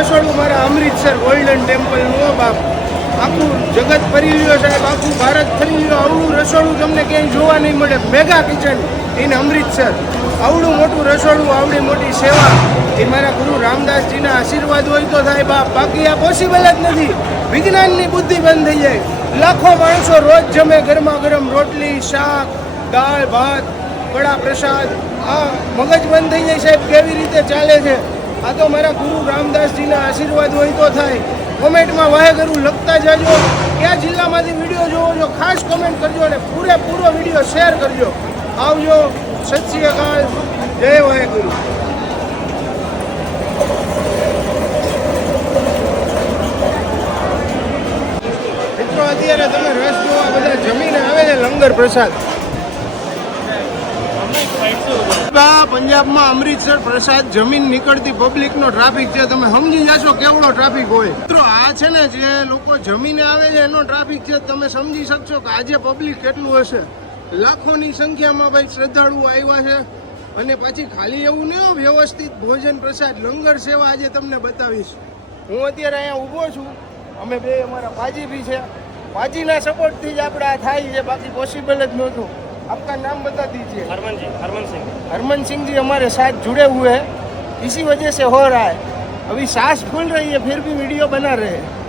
રસોડું મારા અમૃતસર ગોલ્ડન ટેમ્પલનું બાપ. આખું જગત ફરી ગયો સાહેબ, આખું ભારત ફરી ગયો આવડું રસોડું તમને ક્યાંય જોવા નહીં મળે. મેગા કિચન ઇન અમૃતસર આવડું મોટું રસોડું, આવડી મોટી સેવા. એ મારા ગુરુ રામદાસજીના આશીર્વાદ હોય તો થાય, બાપ. બાકી આ પોસિબલ જ નથી. વિજ્ઞાનની બુદ્ધિ બંધ થઈ જાય. લાખો માણસો રોજ જમે ગરમા ગરમ રોટલી, શાક, દાળ, ભાત કડા પ્રસાદ. આ મગજ બંધ થઈ જાય સાહેબ, કેવી રીતે ચાલે છે? આ તો મારા ગુરુ રામદાસજીના આશીર્વાદ હોય તો થાય. કોમેન્ટમાં વાહેગુરુ લખતા જજો. કયા જિલ્લામાંથી વીડિયો જોવો છો, ખાસ કોમેન્ટ કરજો અને પૂરેપૂરો વીડિયો શેર કરજો. આવજો. સત શ્રી અકાલ. જય વાહેગુરુ મિત્રો, અત્યારે તમે રસ જોવા બધા જમીને આવે છે લંગર પ્રસાદ. આ પંજાબમાં અમૃતસર પ્રસાદ જમીન નીકળતી પબ્લિકનો ટ્રાફિક છે. તમે સમજી જશો કેવડો ટ્રાફિક હોય. મિત્રો, આ છે ને જે લોકો જમીને આવે છે, એનો ટ્રાફિક છે. તમે સમજી શકશો કે આજે પબ્લિક કેટલું હશે. લાખોની સંખ્યામાં ભાઈ શ્રદ્ધાળુઓ આવ્યા છે. અને પછી ખાલી એવું નહીં વ્યવસ્થિત ભોજન પ્રસાદ, લંગર સેવા આજે તમને બતાવીશ. હું અત્યારે અહીંયા ઊભો છું. અમે બે અમારા પાજી બી છે. પાજીના સપોર્ટથી જ આપણે આ થાય છે. બાકી પોસિબલ જ નહોતું. आपका नाम बता दीजिए हरमन जी हरमन सिंह हरमन सिंह जी हमारे साथ जुड़े हुए हैं इसी वजह से हो रहा है अभी सांस फूल रही है फिर भी वीडियो बना रहे हैं